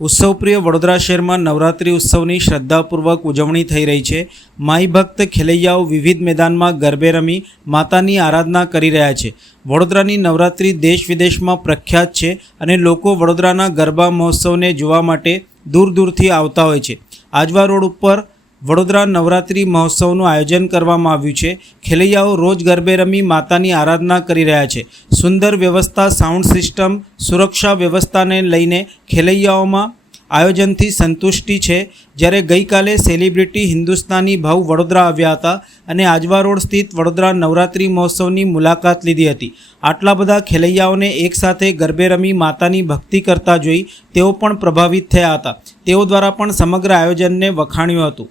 उत्सवप्रिय वडोदरा शहर में नवरात्रि उत्सव की श्रद्धापूर्वक उजवणी थई रही है। माई भक्त खेलैयाओ विविध मैदान में गरबे रमी मातानी आराधना करी रह्या छे। वडोदरानी नवरात्रि देश विदेश में प्रख्यात है और लोग वडोदराना गरबा महोत्सव ने जोवा माटे दूर दूरथी आवता होय छे। आजवा रोड पर वडोदरा नवरात्रि महोत्सवનું आयोजन કરવામાં આવ્યું છે। ખેલૈયાઓ રોજ ગરબે રમી માતાની આરાધના કરી રહ્યા છે। સુંદર વ્યવસ્થા, સાઉન્ડ સિસ્ટમ, સુરક્ષા વ્યવસ્થાને લઈને ખેલૈયાઓમાં આયોજનથી સંતુષ્ટિ છે। જ્યારે ગઈકાલે સેલિબ્રિટી હિન્દુસ્તાની ભાવ વડોદરા આવ્યા હતા અને આજવા રોડ સ્થિત વડોદરા નવરાત્રિ મહોત્સવની મુલાકાત લીધી હતી। આટલા બધા ખેલૈયાઓને એકસાથે ગરબે રમી માતાની ભક્તિ કરતા જોઈ તેઓ પણ પ્રભાવિત થયા હતા। તેઓ દ્વારા પણ સમગ્ર આયોજનને વખાણ્યું હતું।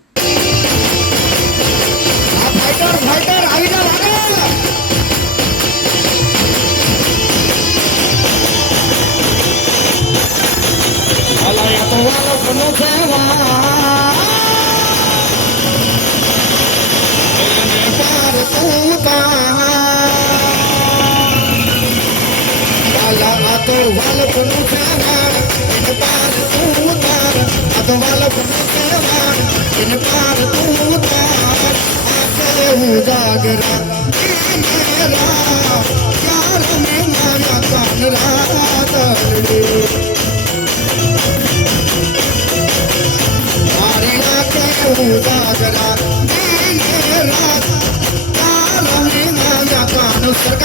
सरकारी